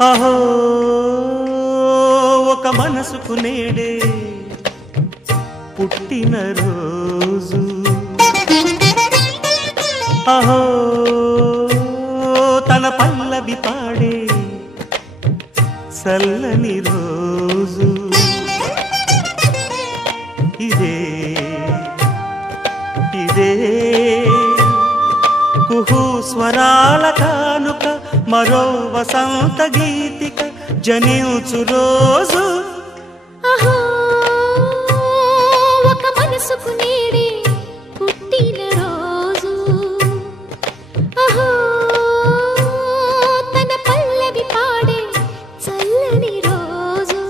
అహో ఒక మనసుకు నేడే పుట్టిన రోజు అహో తన పల్లవి పాడే చల్లని రోజు ఇదే ఇదే కుహు స్వరాల కానుక మరో వసంత గీతిక జనించు రోజు అహో ఒక మనసుకు నేడే పుట్టిన రోజు అహో తన పల్లవి పాడే చల్లని రోజు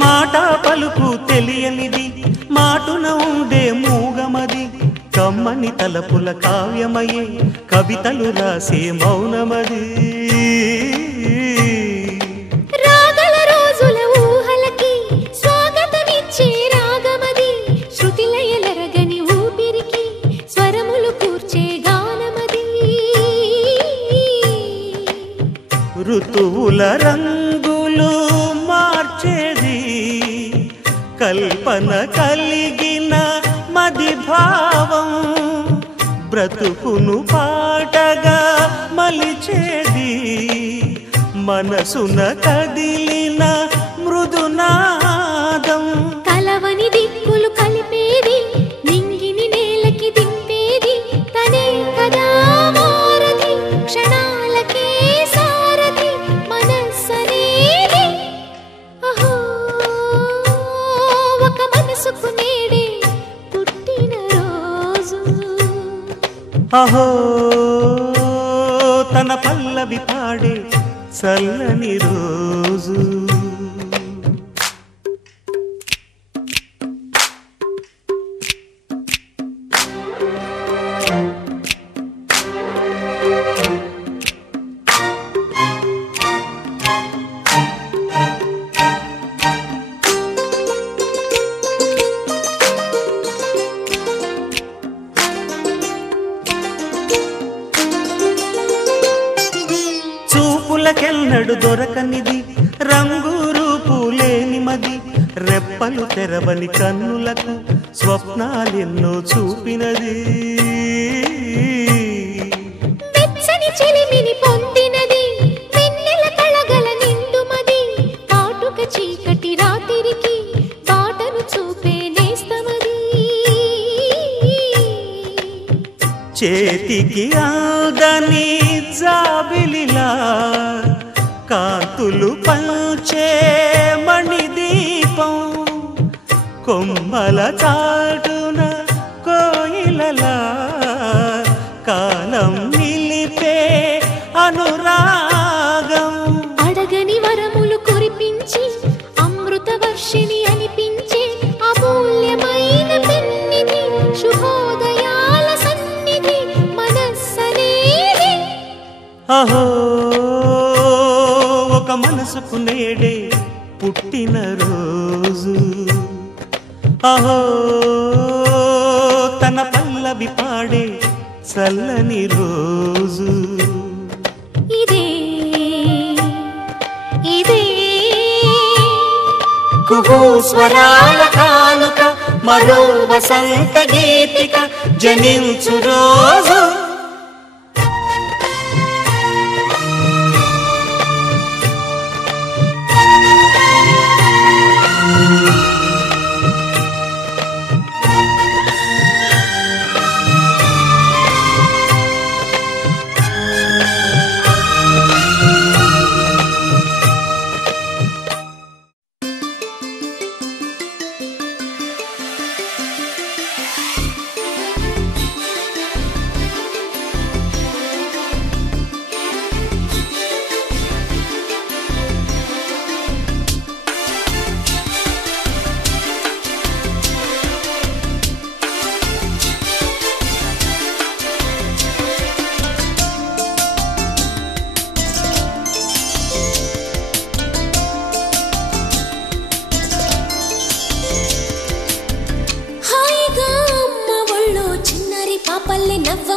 మాట పలుకు తెలియనిది మాటున ఉండే మూగమది కమ్మని తలపుల కావ్యమయే కవితలు రాసే మౌనమది రాగల రోజుల ఊహలకి స్వాగతమిచ్చే రాగమది శృతిలయలరగని ఊపిరికి స్వరములు కూర్చే గానమది ఋతువుల రంగులు మార్చేది కల్పన కలిగిన మది భావం బ్రతుకును పాటగా మలిచేది మనసున కదిలిన మృదునాదం కలవని దిక్కులు కలిపేది నింగిని నేలకి దింపేది తనే కదా వారధి క్షణాలకే సారథి మనస్సనేది అహో ఒక మనసుకు నేడే పుట్టిన రోజు అహో తన పల్లవి పాడే చల్లని రోజు చూపులకెన్నడు దొరకనిది రంగు రూపు లేని మది రెప్పలు తెరవని కన్నులకు స్వప్నాలెన్నో చూపినది వెచ్చని చెలిమిని పొందినది వెన్నెల కళగల నిండుమది కాటుక చీకటి రాత్రికి బాటను చూపే నేస్తమది చేతికి ఆదని జాబిలిలా కాంతులు పంచే మణిదీపం కొమ్మల చాటున కోయిలలా కాలం నిలిపే అనురాగం అడగని వరములు కురిపించి అమృత వర్షిణి అనిపించే అమూల్యమైన పెన్నిధి శుభోదయాల సన్నిధి మనస్సనేది అహో ఒక మనసుకు నేడే పుట్టిన రోజు అహో తన పల్లవి పాడే చల్లని రోజు ఇదే ఇదే కుహు స్వరాల కానుక మరో వసంత గీతిక జనించు రోజు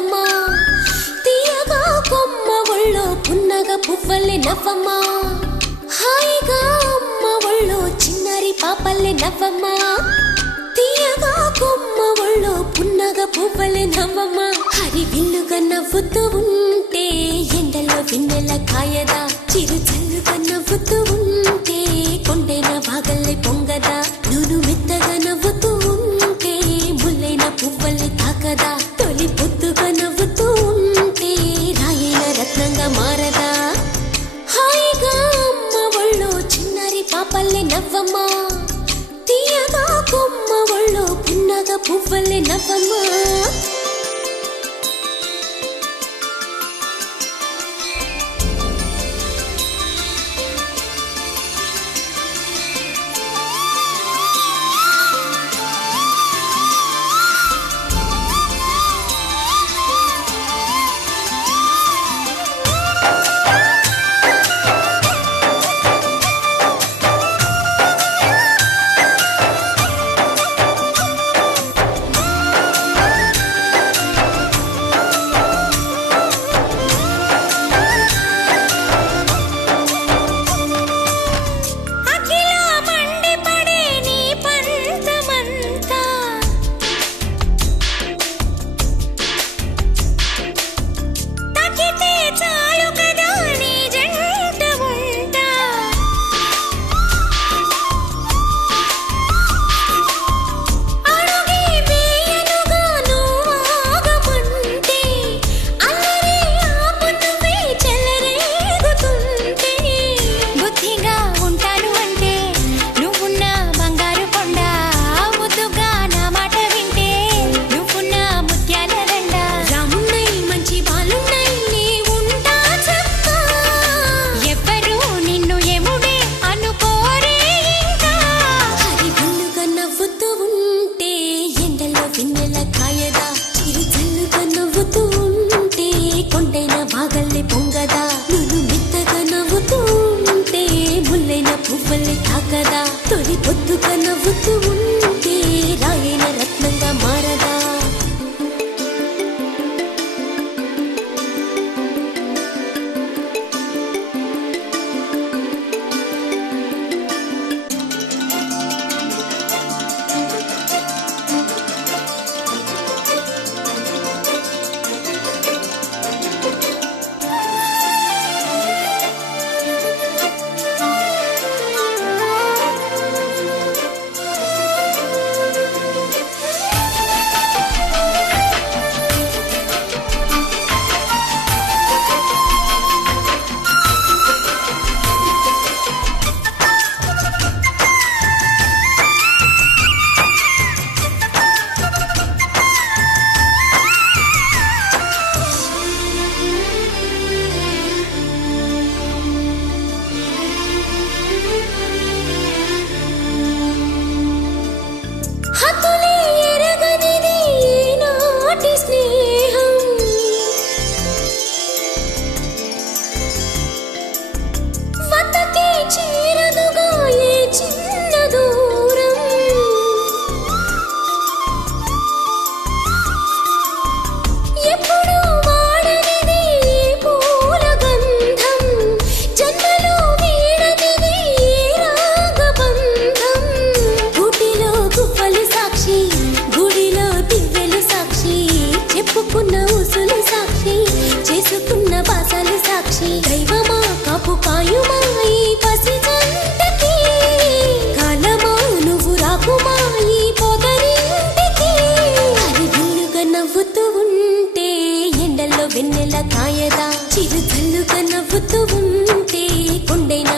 నవ్వమ్మా తీయగా కొమ్మ ఒళ్ళో పున్నగ పువ్వల్లే నవ్వమ్మా హాయిగా అమ్మ ఒళ్ళో చిన్నారి పాపల్లే నవ్వమ్మా తీయగా కొమ్మ ఒళ్ళో పున్నగ పువ్వల్లే నవ్వమ్మా హరి విల్లుగా నవ్వుతూ ఉంటే ఎండలో వెన్నెల కాయదా చిరు చల్లుగా నవ్వుతూ ఉంటే కొండైన భాగల్లే పొంగదా నూను మెత్తగా నవ్వుతూ ఉంటే ముల్లైన పువ్వల్లే తాకదా తొలి పొద్దుగా నవ్వుతూ ఉంటే రాయైన రత్నంగా మారదా హాయిగా అమ్మ ఒళ్ళో చిన్నారి పాపల్లే నవ్వమ్మా తీయగా కొమ్మ ఒళ్ళో పున్నగ పువ్వల్లే నవ్వమ్మా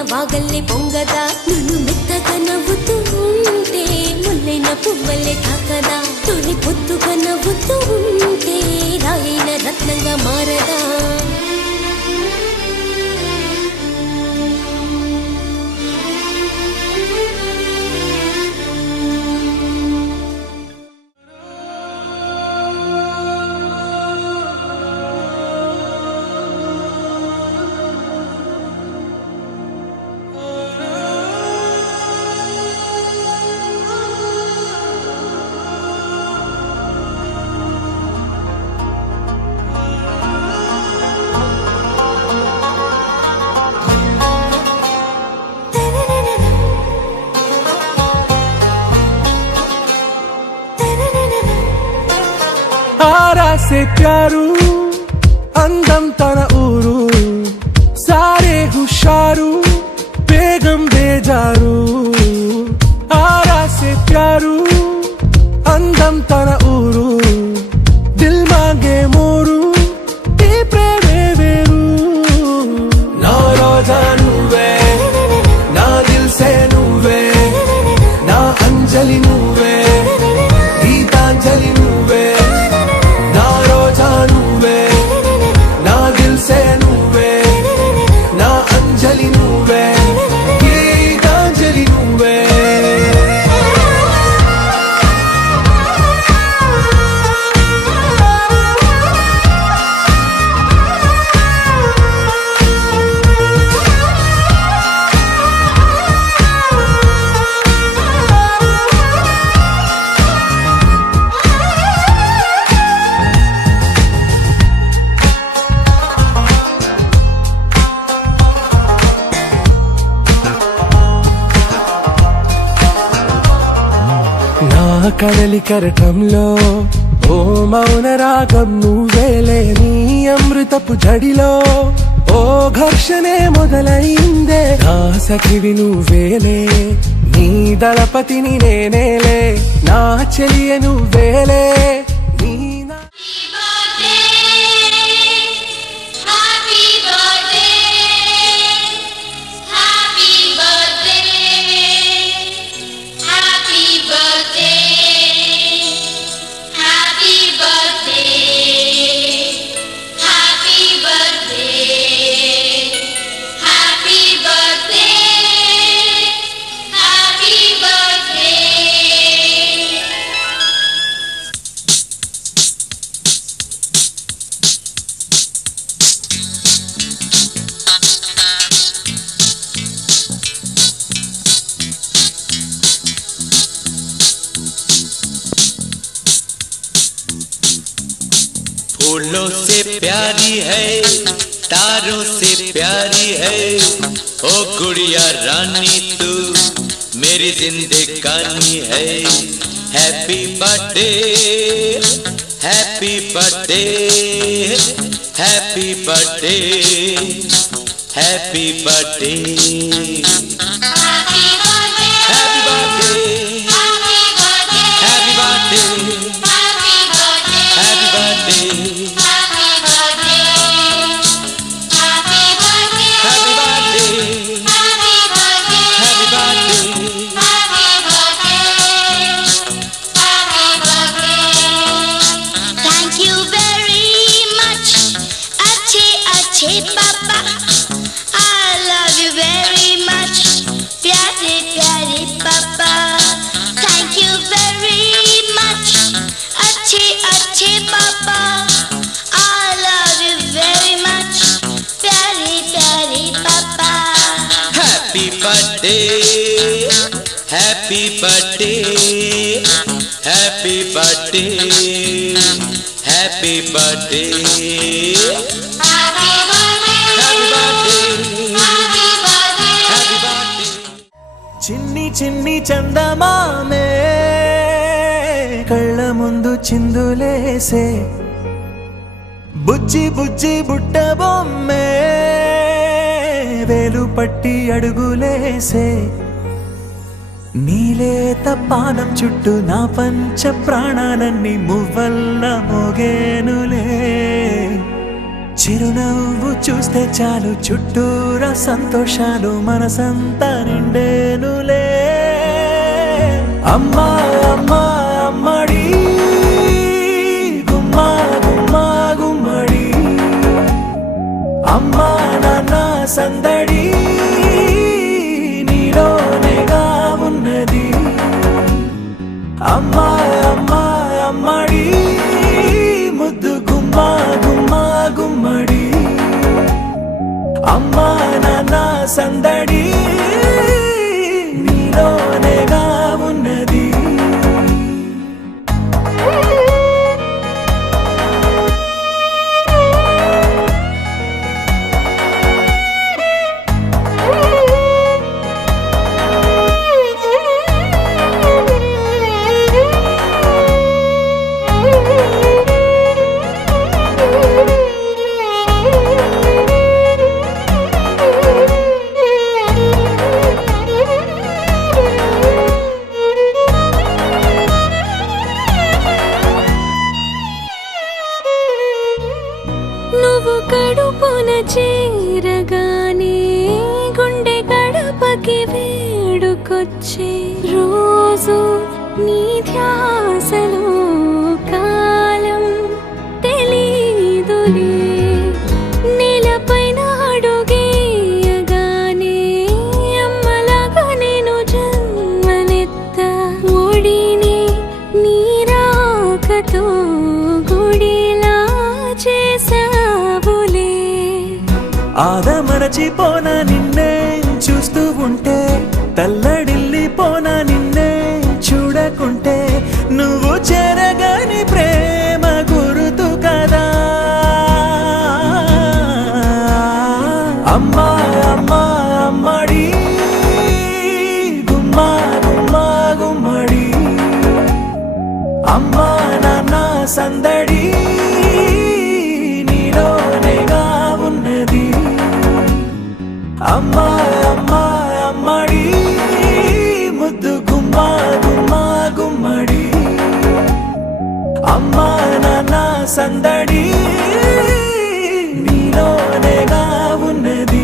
వాగల్లే పొంగదా నును మెత్తగా నవ్వుతూ ఉంటే ముల్లైన పువ్వల్లే తాకదా తొలి పొద్దుగా నవ్వుతూ ఉంటే రాయైన రత్నంగా మారదా ఆరా సే ప్యారు అందం తన ఊరు సారే హుషారు బేగం బేజారు ఆరా సే ప్యారు అందం తన ఊరు దిల్ మాంగే మోరు ఈ ప్రేమే వేరు నా రోజా నువ్వే నా దిల్ సే నువ్వే నా అంజలి నువ్వే గీతాంజలి నువ్వే నా రోజా నువ్వే నా దిల్ సే నువ్వే నా అంజలి నువ్వే గీతాంజలి నువ్వే కడలి కరటంలో ఓ మౌన రాగం నువ్వేలే నీ అమృతపు జడిలో ఓ ఘర్షణే మొదలైందే నా సఖివి నువ్వేలే నీ దళపతిని నేనేలే నా చెలియ నువ్వేలే నీ फूलों से प्यारी है तारों से प्यारी है ओ गुड़िया रानी तू मेरी जिंदगानी है happy birthday happy birthday happy birthday happy birthday happy birthday happy birthday Happy birthday, happy birthday, happy birthday, happy birthday, happy birthday, happy birthday, happy birthday. Thank you very much, अच्छे पापा. I love you very much, प्यारे प्यारे पापा. Thank you very much, अच्छे पापा. I love you very much, प्यारे प्यारे पापा. Happy birthday, happy birthday, happy birthday, happy birthday, happy birthday, happy birthday. చిన్ని చిన్ని చందమామే కళ్ళ ముందు చిందులేసే బుజ్జి బుజ్జి బుట్ట బొమ్మే వేలు పట్టి అడుగులేసే నీలేత పానం చుట్టూ నా పంచ ప్రాణాలన్నీ మువ్వల్ల మోగేనులే చిరునవ్వు చూస్తే చాలు చుట్టూరా సంతోషాలు మనసంతా నిండేనులే అమ్మా అమ్మా అమ్మడి గుమ్మా గుమ్మా గుమ్మడి అమ్మా నాన్న సందడి నీలోనేగా ఉన్నది అమ్మా అమ్మా అమ్మడి ముద్దు గుమ్మా గుమ్మా గుమ్మడి అమ్మా నాన్న సందడి నీలోనేగా ఉన్నది శ్వాసలో కాలం తెలీదులే నేలపైన అడుగేయగానే అమ్మలాగా నేను జన్మనెత్త ఒడిని నీరాకతో గుడిలా చేసావులే ఆదమరచిపోనా నిన్నే చూస్తూ ఉంటే తల్లడిల్లిపోనా నిన్నే చూడకుంటే నువ్వు చెరగని ప్రేమ గురుతు కదా అమ్మా అమ్మా అమ్మడి గుమ్మా గుమ్మా గుమ్మడి అమ్మా నాన్న సందడి నీలోనేగా ఉన్నది అమ్మా అమ్మా అమ్మడి ముద్దు గుమ్మా గుమ్మా గుమ్మడి అమ్మా నాన్న సందడి నీలోనేగా ఉన్నది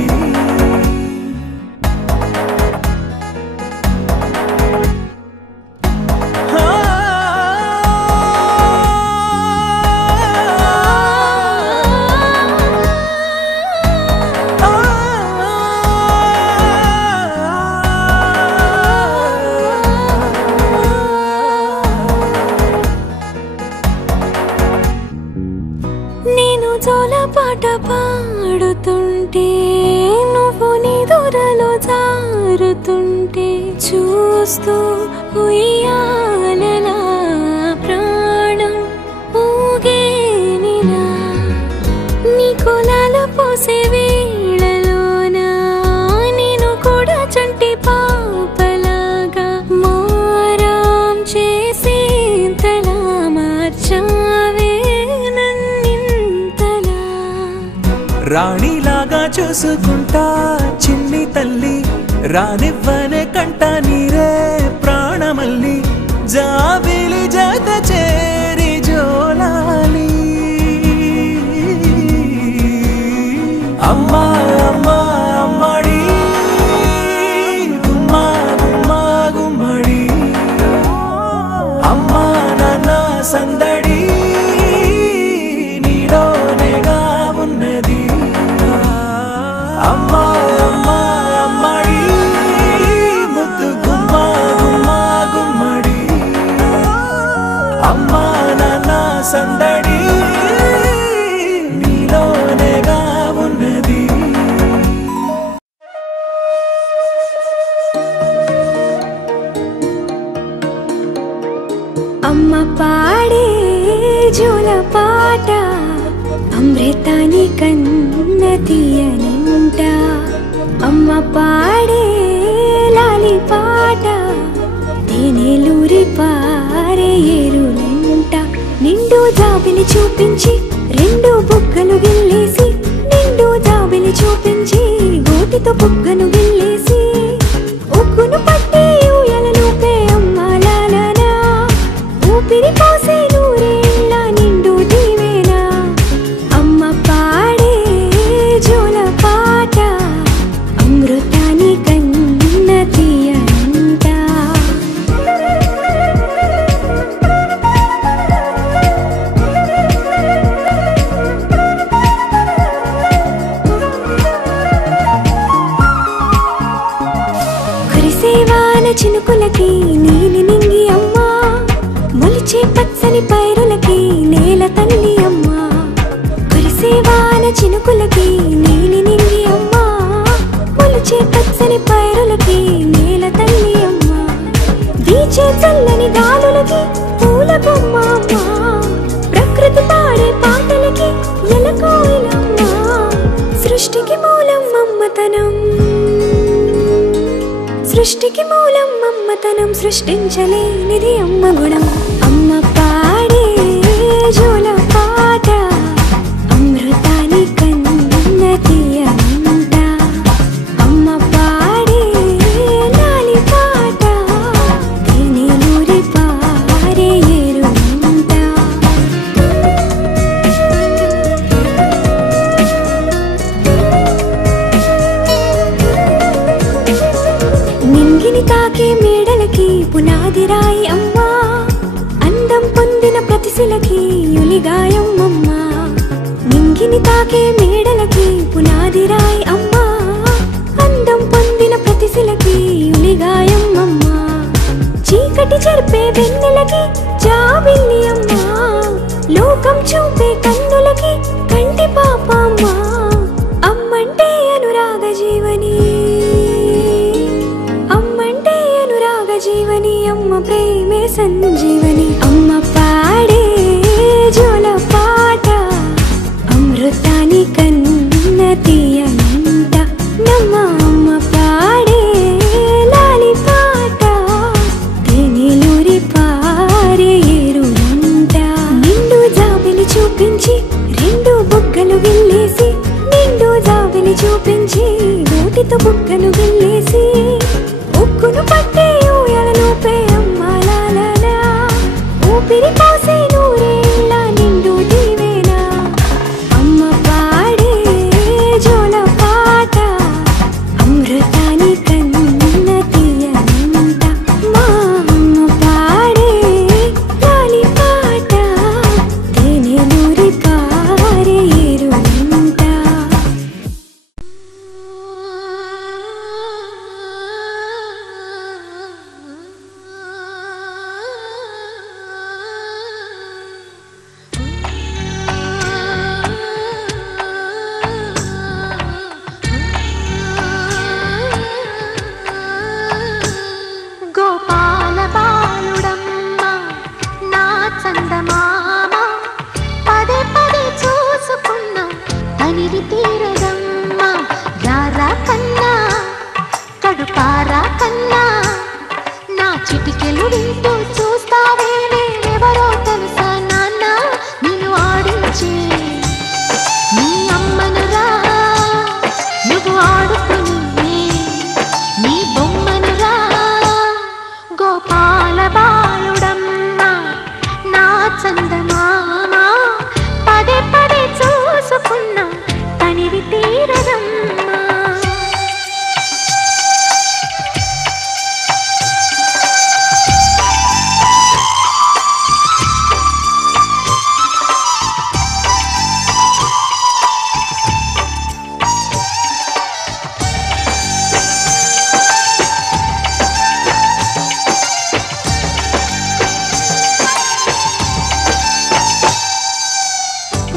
నేను జోలపాట పాడుతుంటే నువ్వు నీ దూరలో జారుతుంటే చూస్తూ ఉయ్యాలలా ప్రాణం ఊగేనినా నీ కులాలు పోసే వేళలోనా నేను కూడా చంటి పాపలాగా మారాం చేసేంతలా మార్చావే రాణిలాగా చూసుకుంటా చిన్ని తల్లి రానివ్వనే కంట నీరే ప్రాణమల్లి జాబిలి జత చేరి జోలాలి అమ్మా అమ్మా అమ్మడి గుమ్మా గుమ్మా గుమ్మడి అమ్మా నాన్న సందడి నీలోనేగా ఉన్నది అమ్మా అమ్మా అమ్మడి ముద్దు గుమ్మా గుమ్మా గుమ్మడి అమ్మా నాన్న సందడి నీలోనేగా ఉన్నది అమ్మ పాడే జోలపాట అమృతాని కన్న తీయనంట అమ్మ పాడే లాలి పాట తేనెలూరి పారే ఏరులంట నిండు జాబిలి చూపించి రెండు బుగ్గలు గిల్లేసి నిండు జాబిలి చూపించి గోటితో బుగ్గను గిల్లేసి ఉక్కును పట్టి ఊయలను పే అమ్మాలనా ఊపిరి పోసే నూరేళ్ళ నిండు దీవేనా అమ్మ పాడే జోలపాట అమృతాని కన్న తీయనంట కురిసేవాన చినుకులకి నీలి నింగి అమ్మా మొలిచే పచ్చని పైరులకి నేల తల్లి అమ్మా కురిసేవాన చినుకులకి నీలి నింగి అమ్మా మొలిచే పచ్చని పైరులకి నేల తల్లి అమ్మా వీచే చల్లని గాలులకి పూల బొమ్మ అమ్మా ప్రకృతి పాడే పాటలకి ఎలకోయిలమ్మా సృష్టికి మూలం మమ్మతనం సృష్టికి మూలం మమ్మతనం సృష్టించలేనిది అమ్మ గుణం అమ్మ పాడే జోలపాట అమృతాని కన్న తీయనంట అమ్మ పాడే లాలి పాట తేనెలూరి పారే ఏరులంట నింగిని తాకే మేడలకి పునాది రాయి అమ్మా ప్రతిశిలకి యులిగాయం అమ్మా, నింగిని తాకే మేడలకి పునాదిరాయి అమ్మా, అందం పొందిన ప్రతిశిలకి యులిగాయం అమ్మా, చీకటి చెరిపే వెన్నెలకి జాబిల్లి అమ్మా, లోకం చూపే కన్నులకి కంటి పాప అమ్మా, అమ్మంటే అనురాగ జీవని, అమ్మంటే అనురాగ జీవని, అమ్మ ప్రేమే సంజీవని, అమ్మ పాడే జోల పాట అమృతాని కన్న తీయనంట, నమ్మ అమ్మ పాడే లాలి పాట తేనెలూరి పారే ఏరులంట, నిండు జాబిలి చూపించి రెండు బుగ్గలు గిల్లేసి, నిండు జాబిలి చూపించి నోటితో బుగ్గను గిల్లేసి, ఉక్కును పట్టే ఊయలలోపే అమ్మాలాలనా, ఊపిరి పోసే నూరేళ్ళ నిండు దీవేనా, అమ్మ పాడే జోల పాట అమృతాని కన్న తీయనంట, మా అమ్మ పాడే లాలి పాట తేనెలూరి పారే ఏరులంట. గోపాల బాలుడమ్మ నా చందమామ, పదే పదే చూసుకున్న తనివి తీరదమ్మ, రారా కన్నా కడుపారా కన్నా, నా చిటికెలు వింటూ చూస్తావే నేనెవరో తెలుసా నాన్న, నిన్ను ఆడించే నీ అమ్మనురా, నువ్వు ఆడుకుని నీ బొమ్మనురా, గోపాల బాలుడమ్మ నా చందమామ, పదే పదే చూసుకున్న తనివి తీరదమ్మా.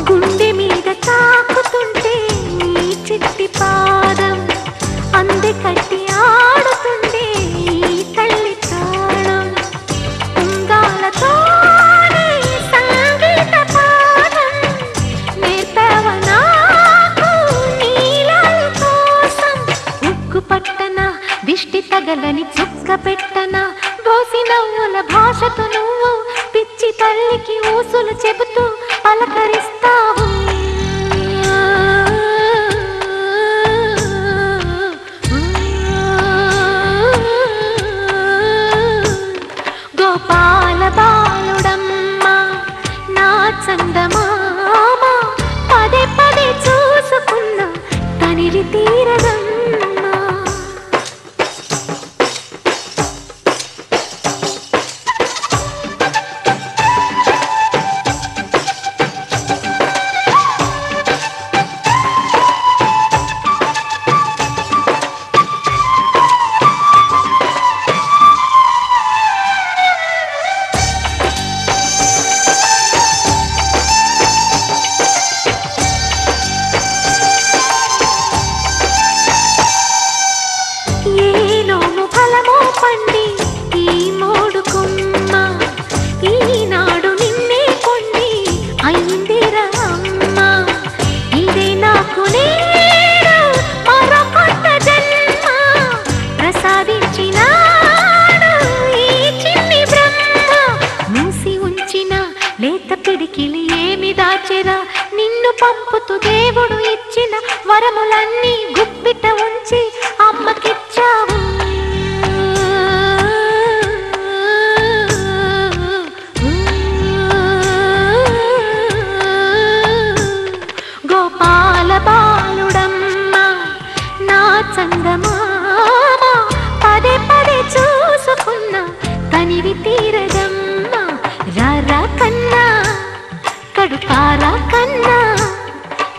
గుండె మీద తాకుతుంటే నీ చిట్టి పాదం, అంది కట్టి ఆడుతుండే ఈ తల్లి తాళం, ఉంగాలతోనే సంగీత పాఠం నేర్పవ నాకు నీలాలి కోసం, ఉక్కు పట్టన దిష్టి తగలని చుక్క పెట్టన, బోసి నవ్వుల భాషతో నువ్వు పిచ్చి తల్లికి ఊసులు చెబుతూ పలకరిస్తావు, గోపాల బాలుడమ్మ నా చందమామ, పదే పదే చూసుకున్న తనివి తీరదమ్మా. పంపుతూ దేవుడు ఇచ్చిన వరములన్నీ గుప్పిట ఉంచి అమ్మకిచ్చావు. గోపాల బాలుడమ్మ నా చందమామ పదే పదే చూసుకున్న తనివి తీరదమ్మ రారా కన్నా పడుతారా కన్నా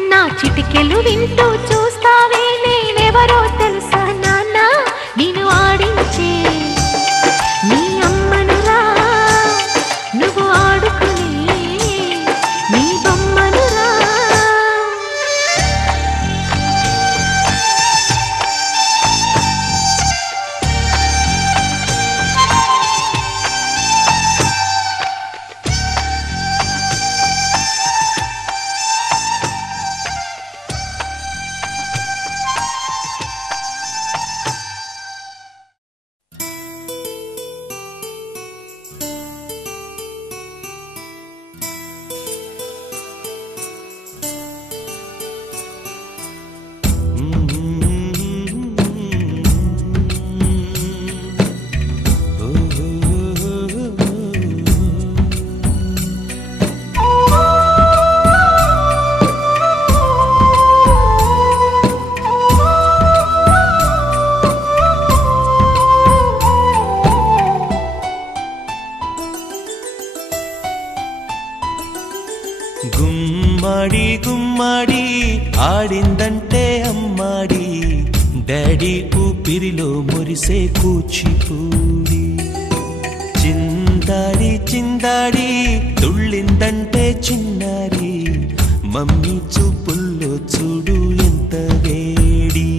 నా చిటికెలు వింటూ చూస్తావే నేనెవరో తెలుసా నాన్న నేను ఆడించే నీ అమ్మనురా నువ్వు ఆడుకునే నీ బొమ్మనురా గుమ్మడి గుమ్మడి ఆడిందంటే అమ్మాడి డాడీ ఊపిరిలో మురిసే కూచిపూడి చిందాడి చిందాడి తుళ్ళిందంటే చిన్నారి మమ్మీ చూపుల్లో చూడు ఎంత వేడి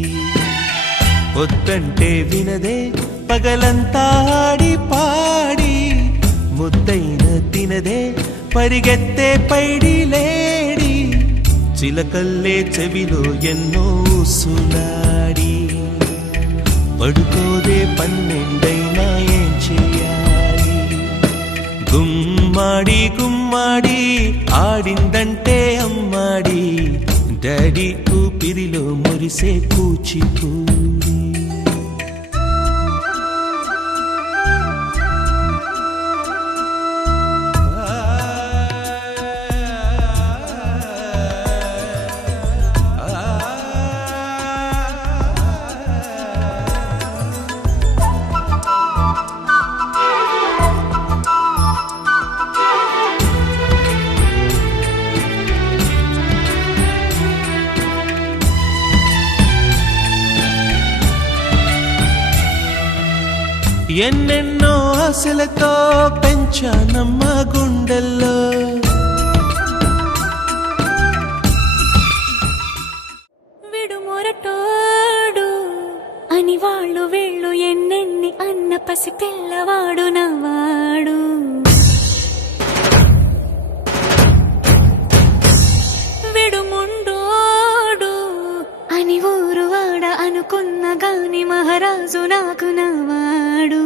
వద్దంటే వినదే పగలంతా ఆడి పాడి ముద్దైన తినదే పరిగెత్తే పైడి లేడి చిలకల్లే చెవిలో ఎన్నో సునాడి పడుకోదే పన్నెండైనా ఏం చేయాలి గుమ్మాడి గుమ్మాడి ఆడిందంటే అమ్మాడి డాడీ ఊపిరిలో మురిసే కూచిపూడి ఎన్నెన్నో ఆశలతో పెంచానమ్మ గుండెల్లో విడుమొరటోడు అని వాళ్ళు వీళ్ళు ఎన్నెన్ని అన్న పసి పిల్లవాడు నవ్వాడు విడుముండోడు అని ఊరు వాడ అనుకున్న గాని మహారాజు నాకు నవ్వాడు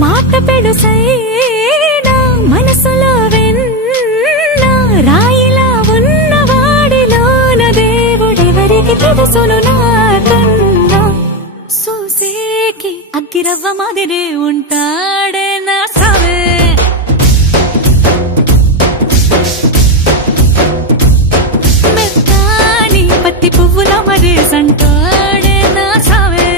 మాట పెడుసైనా మనసులో వెన్న రాయిలా ఉన్నవాడిలోన దేవుడెవరికి తెలుసును నాకన్నా సూసేకి అగ్గిరవ్వ మాదిరే ఉంటాడే నా సావే మెత్తాని పత్తి పువ్వుల మరేసంటాడే నా సావే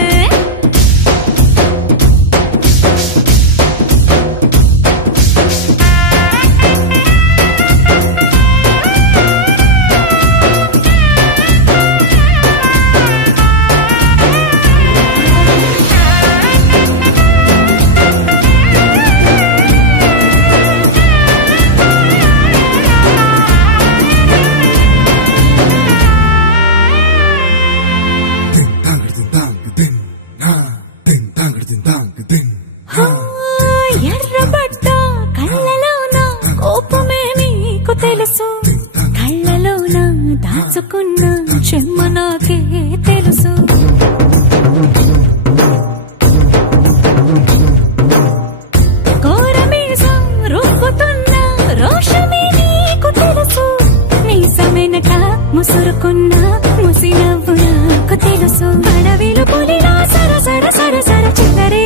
ఎర్రబడ్డ కళ్ళలోన కోపమే నీకు తెలుసు కళ్ళలోన దాచుకున్న చెమ్మ నాకే తెలుసు కోరమీసం రుక్కుతున్న రోషమే నీకు తెలుసు మీసమెనక ముసురుకున్న ముసి నవ్వు నాకు తెలుసు అడవిలో పులిలా సర సర సర సర చిల్లరే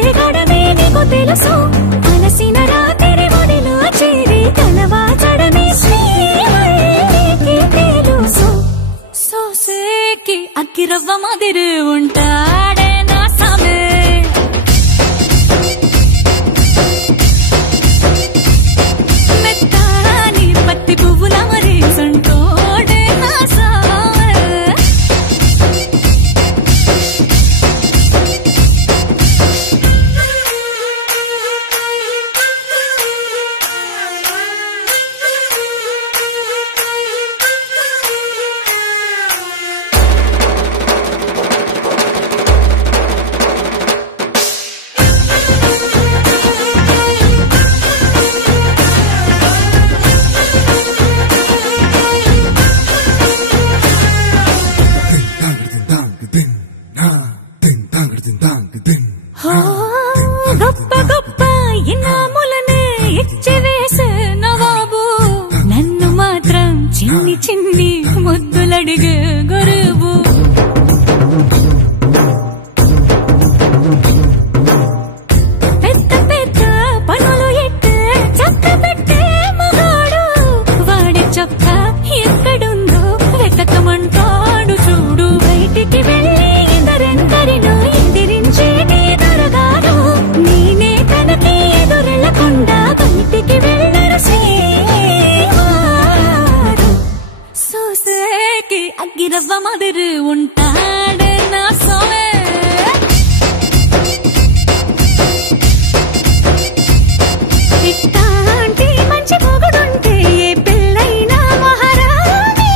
గొప్ప గొప్ప ఇనాములనే ఇచ్చి వేసే నవాబు నన్ను మాత్రం చిన్ని చిన్ని ముద్దులడిగే గరీబు పెద్ద పెద్ద పనులు ఎట్టే చక్క పెట్టే మగాడు వాడి చొక్క ఎక్కడుందో వెతకమంటాడు చూడు బయటికి వెళ్ళి ఇద్దరెందరినో ఎదిరించేటి దొరగాడు నేనే తనకి ఎదురెళ్ళకుండా బయటికి వెళ్ళరు శ్రీవారు సోసేకి అగ్గిరవ్వ మదిరి ఉంటాడే నా సోమే ఇట్టాంటి మంచి మొగుడుంటే ఏ పెళ్ళైనా మహారాణి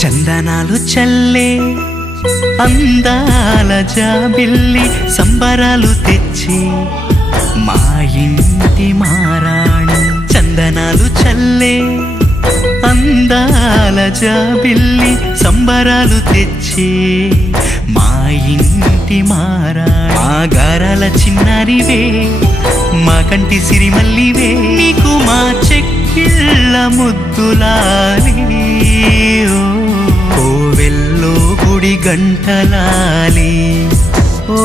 చందనాలు చల్లే అందాల జాబిల్లి సంబరాలు తెచ్చి మా ఇంటి మారాణి చందనాలు చల్లే అందాల జాబిల్లి సంబరాలు తెచ్చి మా ఇంటి మారాణి మా గారాల చిన్నారివే మా కంటి సిరిమల్లివే నీకు మా చెక్కిళ్ళ ముద్దులాలి కోవెల్లో గుడి గంటలాలి ఓ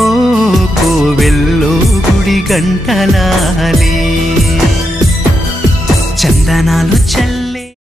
కోవెల్లో గుడి గంటలాలి చందనాలు చల్ల